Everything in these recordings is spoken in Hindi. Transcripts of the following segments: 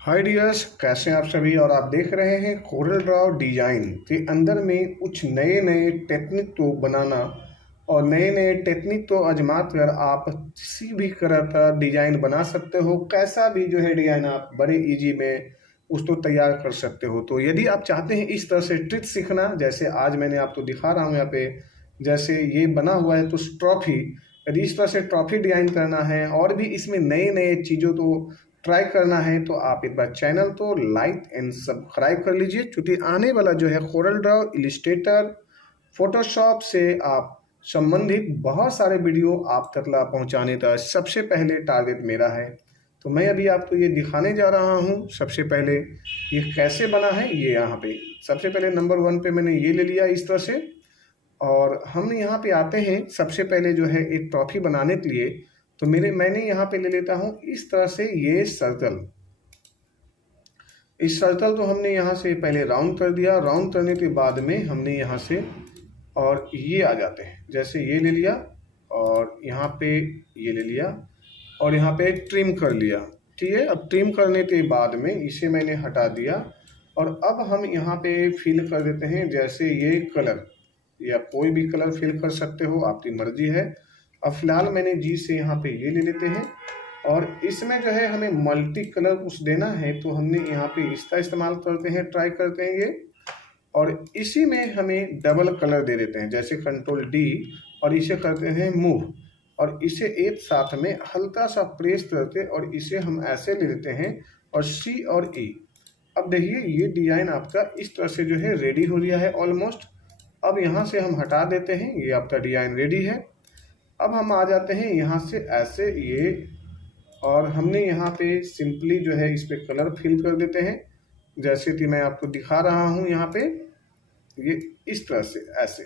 हाय डियर्स, कैसे हैं आप सभी। और आप देख रहे हैं कोरल ड्रॉ डिजाइन के अंदर में कुछ नए नए टेक्निक तो बनाना और नए नए टेक्निक तो आजमा कर आप किसी भी तरह का डिजाइन बना सकते हो। कैसा भी जो है डिजाइन आप बड़े इजी में उसको तैयार कर सकते हो। तो यदि आप चाहते हैं इस तरह से ट्रिक सीखना, जैसे आज मैंने आपको दिखा रहा हूँ यहाँ पे, जैसे ये बना हुआ है तो ट्रॉफी, यदि इस तरह से ट्रॉफी डिजाइन करना है और भी इसमें नए नए चीज़ों को ट्राई करना है तो आप एक बार चैनल तो लाइक एंड सब्सक्राइब कर लीजिए, क्योंकि आने वाला जो है कोरल ड्रॉ, इलिस्ट्रेटर, फोटोशॉप से आप संबंधित बहुत सारे वीडियो आप तक ला पहुंचाने का सबसे पहले टारगेट मेरा है। तो मैं अभी आपको ये दिखाने जा रहा हूँ। सबसे पहले ये कैसे बना है, ये यहाँ पे सबसे पहले नंबर 1 पे मैंने ये ले लिया इस तरह से। और हम यहाँ पे आते हैं सबसे पहले जो है एक ट्रॉफी बनाने के लिए। तो मैंने यहाँ पे ले लेता हूँ इस तरह से ये सर्कल। इस सर्कल तो हमने यहाँ से पहले राउंड कर दिया। राउंड करने के बाद में हमने यहाँ से और ये आ जाते हैं, जैसे ये ले लिया और यहाँ पे ये ले लिया और यहाँ पे ट्रिम कर लिया। ठीक है, अब ट्रिम करने के बाद में इसे मैंने हटा दिया और अब हम यहाँ पे फिल कर देते हैं, जैसे ये कलर या कोई भी कलर फिल कर सकते हो, आपकी मर्जी है। अब फिलहाल मैंने जी से यहाँ पे ये ले लेते हैं और इसमें जो है हमें मल्टी कलर कुछ देना है तो हमने यहाँ पे इसका इस्तेमाल करते हैं, ट्राई करते हैं ये। और इसी में हमें डबल कलर दे देते हैं, जैसे कंट्रोल डी और इसे करते हैं मूव और इसे एक साथ में हल्का सा प्रेस करके और इसे हम ऐसे ले लेते हैं और सी और ई। अब देखिए ये डिजाइन आपका इस तरह से जो है रेडी हो गया है ऑलमोस्ट। अब यहाँ से हम हटा देते हैं, ये आपका डिजाइन रेडी है। अब हम आ जाते हैं यहाँ से ऐसे ये और हमने यहाँ पे सिंपली जो है इस पे कलर फिल कर देते हैं, जैसे कि मैं आपको दिखा रहा हूँ यहाँ पे, ये इस तरह से ऐसे।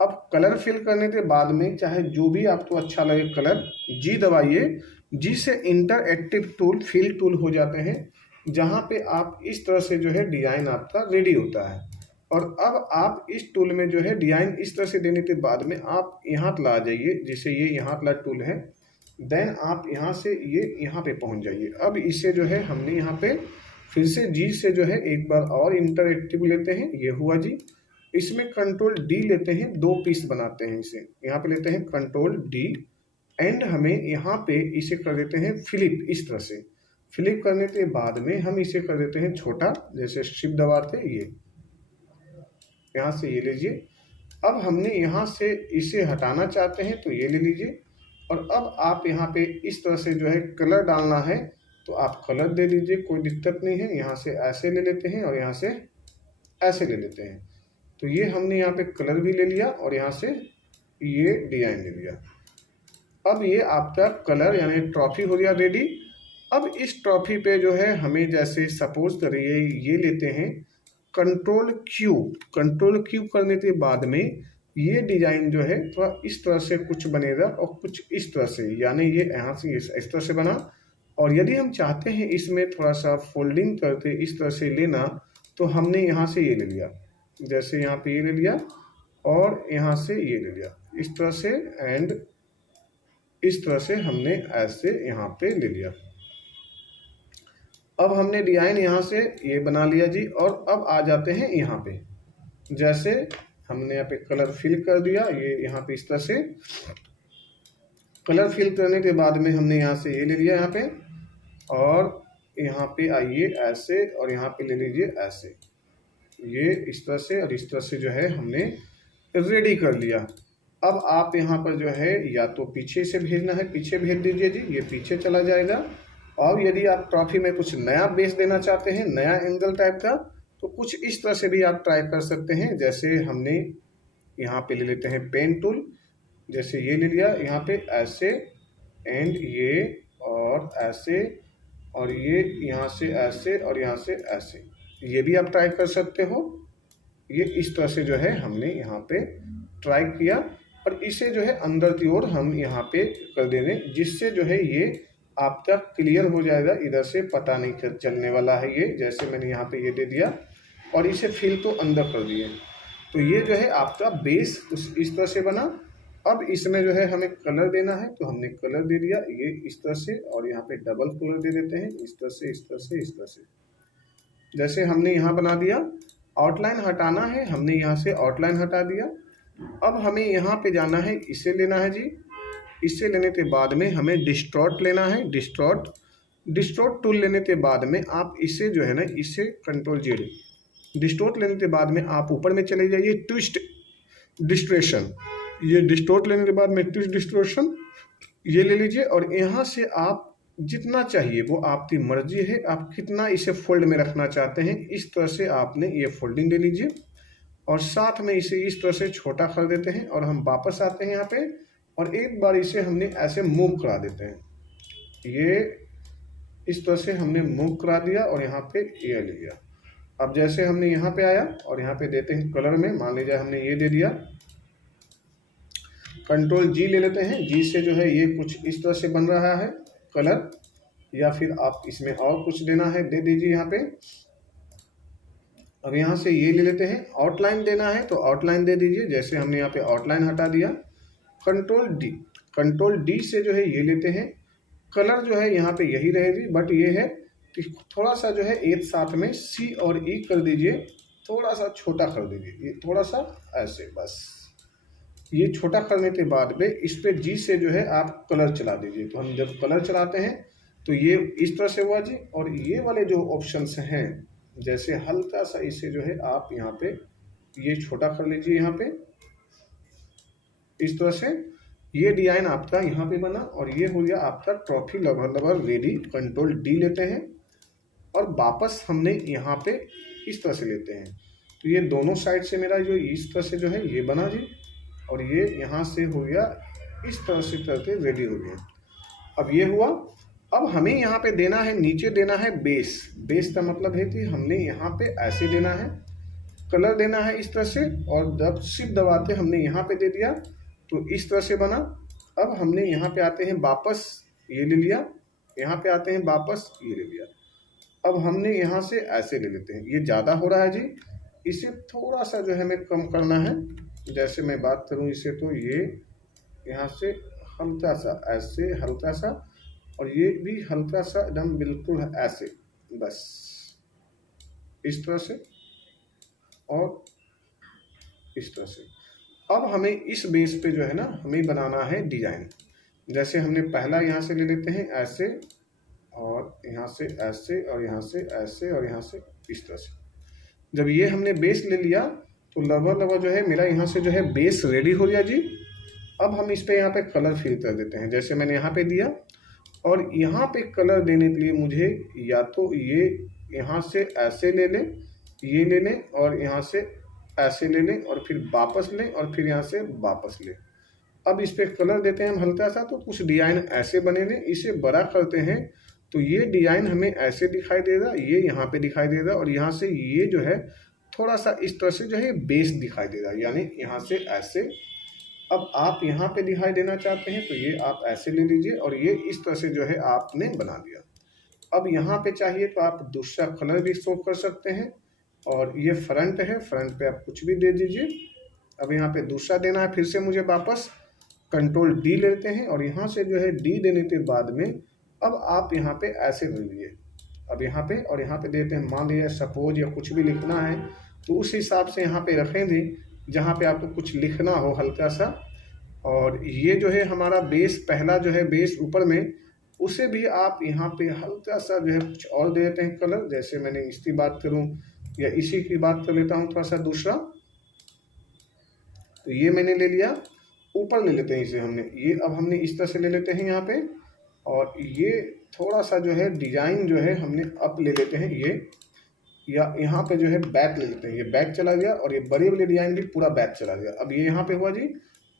अब कलर फिल करने के बाद में चाहे जो भी आपको अच्छा लगे कलर, जी दबाइए। जी से इंटरएक्टिव टूल, फिल टूल हो जाते हैं, जहाँ पे आप इस तरह से जो है डिजाइन आपका रेडी होता है। और अब आप इस टूल में जो है डिजाइन इस तरह से देने के बाद में आप यहाँ ला जाइए, जैसे ये यहाँ वाला टूल है, देन आप यहाँ से ये यहाँ पे पहुँच जाइए। अब इसे जो है हमने यहाँ पे फिर से जी से जो है एक बार और इंटरएक्टिव लेते हैं, ये हुआ जी। इसमें कंट्रोल डी लेते हैं, 2 पीस बनाते हैं इसे, यहाँ पे लेते हैं कंट्रोल डी एंड हमें यहाँ पे इसे कर देते हैं फ्लिप। इस तरह से फ्लिप करने के बाद में हम इसे कर देते हैं छोटा, जैसे शिफ्ट दबाते ये, यहाँ से ये लीजिए। अब हमने यहाँ से इसे हटाना चाहते हैं तो ये ले लीजिए। और अब आप यहाँ पे इस तरह से जो है कलर डालना है तो आप कलर दे दीजिए, कोई दिक्कत नहीं है। यहाँ से ऐसे ले लेते हैं और यहाँ से ऐसे ले लेते हैं। तो ये हमने यहाँ पे कलर भी ले लिया और यहाँ से ये डिजाइन ले लिया। अब ये आपका कलर यानी ट्रॉफी हो गया रेडी। अब इस ट्रॉफी पे जो है हमें, जैसे सपोज करिए ये लेते हैं कंट्रोल क्यू। कंट्रोल क्यू करने के बाद में ये डिजाइन जो है थोड़ा इस तरह से कुछ बनेगा और कुछ इस तरह से, यानी ये यहाँ से इस तरह से बना। और यदि हम चाहते हैं इसमें थोड़ा सा फोल्डिंग करके इस तरह से लेना तो हमने यहाँ से ये ले लिया, जैसे यहाँ पे ये ले लिया और यहाँ से ये ले लिया इस तरह से, एंड इस तरह से हमने ऐसे यहाँ पे ले लिया। अब हमने डिजाइन यहाँ से ये बना लिया जी। और अब आ जाते हैं यहाँ पे, जैसे हमने यहाँ पे कलर फिल कर दिया, ये यहाँ पे इस तरह से कलर फिल करने के बाद में हमने यहाँ से ये ले लिया यहाँ पे और यहाँ पे आइए ऐसे और यहाँ पे ले लीजिए ऐसे, ये इस तरह से और इस तरह से जो है हमने रेडी कर लिया। अब आप यहाँ पर जो है या तो पीछे से भेजना है, पीछे भेज दीजिए जी, ये पीछे चला जाएगा। और यदि आप ट्रॉफी में कुछ नया बेस देना चाहते हैं, नया एंगल टाइप का, तो कुछ इस तरह से भी आप ट्राई कर सकते हैं। जैसे हमने यहाँ पे ले लेते हैं पेन टूल, जैसे ये ले लिया यहाँ पे ऐसे, एंड ये और ऐसे, और ये यहाँ से ऐसे और यहाँ से ऐसे, ये भी आप ट्राई कर सकते हो। ये इस तरह से जो है हमने यहाँ पे ट्राई किया और इसे जो है अंदर की ओर हम यहाँ पे कर देंगे, जिससे जो है ये आपका क्लियर हो जाएगा, इधर से पता नहीं चलने वाला है ये। जैसे मैंने यहाँ पे ये दे दिया और इसे फिल तो अंदर कर दिए, तो ये जो है आपका बेस इस तरह से बना। अब इसमें जो है हमें कलर देना है, तो हमने कलर दे दिया ये इस तरह से, और यहाँ पे डबल कलर दे देते हैं इस तरह से, इस तरह से, इस तरह से। जैसे हमने यहाँ बना दिया, आउटलाइन हटाना है, हमने यहाँ से आउटलाइन हटा दिया। अब हमें यहाँ पे जाना है, इसे लेना है जी। इसे लेने के बाद में हमें डिस्टॉर्ट लेना है, डिस्टॉर्ट टूल लेने के बाद में आप इसे जो है ना, इसे कंट्रोल जेड, डिस्टॉर्ट लेने के बाद में आप ऊपर में चले जाइए, ट्विस्ट डिस्ट्रेशन, ये डिस्टॉर्ट लेने के बाद में ट्विस्ट डिस्ट्रेशन ये ले लीजिए, और यहाँ से आप जितना चाहिए वो आपकी मर्जी है, आप कितना इसे फोल्ड में रखना चाहते हैं, इस तरह से आपने ये फोल्डिंग ले लीजिए, और साथ में इसे इस तरह से छोटा कर देते हैं, और हम वापस आते हैं यहाँ पे, और एक बार इसे हमने ऐसे मूव करा देते हैं, ये इस तरह से हमने मूव करा दिया, और यहाँ पे ये ले लिया। अब जैसे हमने यहाँ पे आया और यहाँ पे देते हैं कलर में, मान लीजिए हमने ये दे दिया, कंट्रोल जी ले लेते हैं, जी से जो है ये कुछ इस तरह से बन रहा है कलर, या फिर आप इसमें और कुछ देना है दे दीजिए यहाँ पे। अब यहाँ से ये ले लेते हैं, आउटलाइन देना है तो आउटलाइन दे दीजिए, जैसे हमने यहाँ पे आउटलाइन हटा दिया, कंट्रोल डी से जो है ये लेते हैं, कलर जो है यहाँ पे यही रहेगी, बट ये है कि थोड़ा सा जो है एक साथ में सी और ई कर दीजिए, थोड़ा सा छोटा कर दीजिए, ये थोड़ा सा ऐसे, बस ये छोटा करने के बाद में इस पे जी से जो है आप कलर चला दीजिए। तो हम जब कलर चलाते हैं तो ये इस तरह से हुआ जी, और ये वाले जो ऑप्शंस हैं, जैसे हल्का सा इसे जो है आप यहाँ पे ये छोटा कर लीजिए, यहाँ पे इस तरह से, ये डिजाइन आपका यहाँ पे बना, और ये हो गया आपका trophy lover ready. Control D लेते हैं और वापस हमने यहाँ पे इस तरह से लेते हैं, तो ये दोनों साइड से मेरा जो इस तरह से जो है ये बना जी, और ये यहाँ से हो गया इस तरह से करके रेडी हो गया। अब ये हुआ, अब हमें यहाँ पे देना है, नीचे देना है बेस, बेस का मतलब है कि हमने यहाँ पे ऐसे देना है, कलर देना है इस तरह से, और जब शिफ्ट दबाते हमने यहाँ पे दे दिया तो इस तरह से बना। अब हमने यहाँ पे आते हैं वापस, ये ले लिया, यहाँ पे आते हैं वापस, ये ले लिया। अब हमने यहाँ से ऐसे ले लेते हैं, ये ज़्यादा हो रहा है जी, इसे थोड़ा सा जो है हमें कम करना है। जैसे मैं बात करूँ इसे, तो ये यहाँ से हल्का सा ऐसे, हल्का सा, और ये भी हल्का सा एकदम बिल्कुल ऐसे, बस इस तरह से और इस तरह से। अब हमें इस बेस पे जो है ना हमें बनाना है डिजाइन। जैसे हमने पहला यहाँ से ले लेते हैं ऐसे, और यहाँ से ऐसे, और यहाँ से ऐसे, और यहाँ से इस तरह से। जब ये हमने बेस ले लिया तो लवर जो है मेरा यहाँ से जो है बेस रेडी हो गया जी। अब हम इस पे यहाँ पे कलर फिल कर देते हैं, जैसे मैंने यहाँ पे दिया, और यहाँ पे कलर देने के लिए मुझे या तो ये यहाँ से ऐसे ले लें, ये ले लें, और यहाँ से ऐसे ले लें, और फिर वापस लें, और फिर यहाँ से वापस लें। अब इस पे कलर देते हैं हम हल्का सा, तो कुछ डिजाइन ऐसे बनेंगे। इसे बड़ा करते हैं तो ये डिजाइन हमें ऐसे दिखाई देगा, ये यहाँ पे दिखाई देगा, और यहाँ से ये जो है थोड़ा सा इस तरह से जो है बेस दिखाई देगा, यानी यहाँ से ऐसे। अब आप यहाँ पे दिखाई देना चाहते हैं तो ये आप ऐसे ले लीजिए, और ये इस तरह से जो है आपने बना दिया। अब यहाँ पे चाहिए तो आप दूसरा कलर भी शो कर सकते हैं, और ये फ्रंट है, फ्रंट पे आप कुछ भी दे दीजिए। अब यहाँ पे दूसरा देना है, फिर से मुझे वापस कंट्रोल डी लेते हैं, और यहाँ से जो है डी देने के बाद में अब आप यहाँ पे ऐसे ले लीजिए। अब यहाँ पे और यहाँ पे देते हैं, मान लीजिए सपोज या कुछ भी लिखना है तो उस हिसाब से यहाँ पे रखेंगे जहाँ पे आपको कुछ लिखना हो हल्का सा। और ये जो है हमारा बेस, पहला जो है बेस ऊपर में, उसे भी आप यहाँ पे हल्का सा जो है कुछ और दे देते हैं कलर। जैसे मैंने इसकी बात करूँ या इसी की बात कर लेता हूँ थोड़ा सा दूसरा, तो ये मैंने ले लिया, ऊपर ले लेते हैं इसे हमने, ये अब हमने इस तरह से ले लेते हैं यहाँ पे, और ये थोड़ा सा जो है डिजाइन जो है हमने अप ले लेते हैं ये, या यहाँ पे जो है बैक ले लेते हैं, ये बैक चला गया, और ये बड़े वाले डिजाइन भी पूरा बैक चला गया। अब ये यहाँ पे हुआ जी,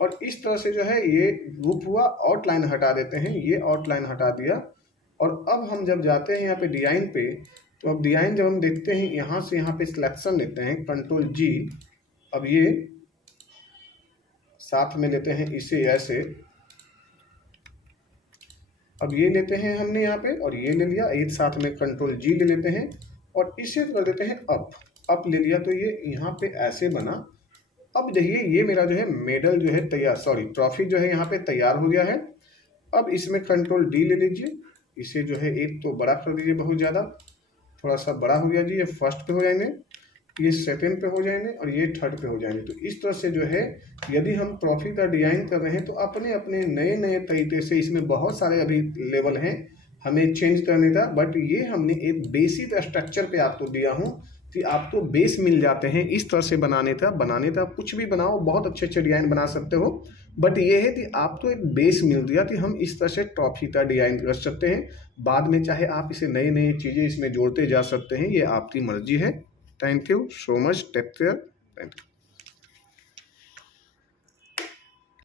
और इस तरह से जो है ये ग्रुप हुआ। आउटलाइन हटा देते हैं, ये आउटलाइन हटा दिया, और अब हम जब जाते हैं यहाँ पे डिजाइन पे, तो अब डिजाइन जब हम देखते हैं यहाँ से, यहाँ पे सिलेक्शन लेते हैं कंट्रोल जी। अब ये साथ में लेते हैं इसे ऐसे, अब ये लेते हैं हमने यहाँ पे, और ये ले लिया, एक साथ में कंट्रोल जी ले लेते हैं, और इसे कर देते हैं अप ले लिया, तो ये यहाँ पे ऐसे बना। अब देखिए ये मेरा जो है मेडल जो है तैयार, सॉरी ट्रॉफी जो है यहाँ पे तैयार हो गया है। अब इसमें कंट्रोल डी ले लीजिए, इसे जो है एक तो बड़ा कर दीजिए, बहुत ज़्यादा, थोड़ा सा बड़ा हो गया जी। ये फर्स्ट पे हो जाएंगे, ये सेकंड पे हो जाएंगे और ये थर्ड पे हो जाएंगे। तो इस तरह से जो है यदि हम ट्रॉफी का डिजाइन कर रहे हैं तो अपने अपने नए नए तरीके से, इसमें बहुत सारे अभी लेवल हैं हमें चेंज करने का, बट ये हमने एक बेसिक स्ट्रक्चर पे आपको दिया हूँ कि आपको बेस मिल जाते हैं इस तरह से बनाने था कुछ भी बनाओ, बहुत अच्छे अच्छे डिजाइन बना सकते हो। बट ये है कि आपको एक बेस मिल दिया कि हम इस तरह से ट्रॉफी का डिजाइन कर सकते हैं। बाद में चाहे आप इसे नई नई चीज़ें इसमें जोड़ते जा सकते हैं, ये आपकी मर्जी है। Thank you so much. Take care. Thank you.